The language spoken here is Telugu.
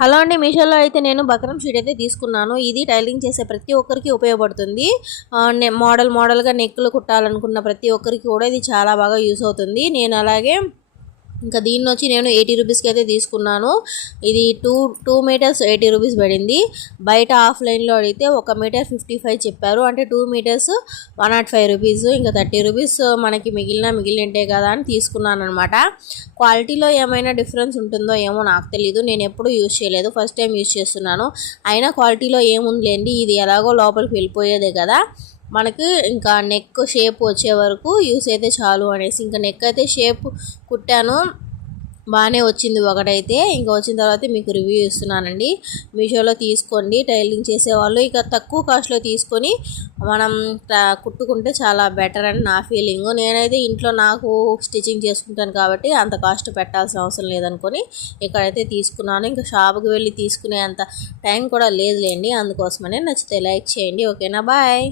హలో అండి, మీషోలో అయితే నేను బక్రం షీట్ అయితే తీసుకున్నాను. ఇది టైలరింగ్ చేసే ప్రతి ఒక్కరికి ఉపయోగపడుతుంది. మోడల్గా నెక్కులు కుట్టాలనుకున్న ప్రతి ఒక్కరికి కూడా ఇది చాలా బాగా యూస్ అవుతుంది. నేను అలాగే ఇంకా దీన్ని వచ్చి నేను 80 రూపీస్కి అయితే తీసుకున్నాను. ఇది టూ మీటర్స్ 80 రూపీస్ పడింది. బయట ఆఫ్లైన్లో అడిగితే 1 మీటర్ 55 చెప్పారు. అంటే 2 మీటర్స్ 105 రూపీస్. ఇంకా 30 రూపీస్ మనకి మిగిలింటే కదా అని తీసుకున్నాను అనమాట. క్వాలిటీలో ఏమైనా డిఫరెన్స్ ఉంటుందో ఏమో నాకు తెలీదు. నేను ఎప్పుడూ యూజ్ చేయలేదు, ఫస్ట్ టైం యూజ్ చేస్తున్నాను. అయినా క్వాలిటీలో ఏముందిలేండి, ఇది ఎలాగో లోపలికి వెళ్ళిపోయేదే కదా. మనకి ఇంకా నెక్ షేప్ వచ్చే వరకు యూస్ అయితే చాలు అనేసి ఇంకా నెక్ అయితే షేప్ కుట్టాను. బాగానే వచ్చింది ఒకటైతే. ఇంకా వచ్చిన తర్వాత మీకు రివ్యూ ఇస్తున్నానండి. మీషోలో తీసుకోండి, టైలరింగ్ చేసేవాళ్ళు ఇక తక్కువ కాస్ట్లో తీసుకొని మనం కుట్టుకుంటే చాలా బెటర్ అని నా ఫీలింగ్. నేనైతే ఇంట్లో నాకు స్టిచ్చింగ్ చేసుకుంటాను కాబట్టి అంత కాస్ట్ పెట్టాల్సిన అవసరం లేదనుకొని ఇక్కడైతే తీసుకున్నాను. ఇంకా షాప్కి వెళ్ళి తీసుకునే అంత టైం కూడా లేదులేండి. అందుకోసమనే నచ్చితే లైక్ చేయండి. ఓకేనా, బాయ్.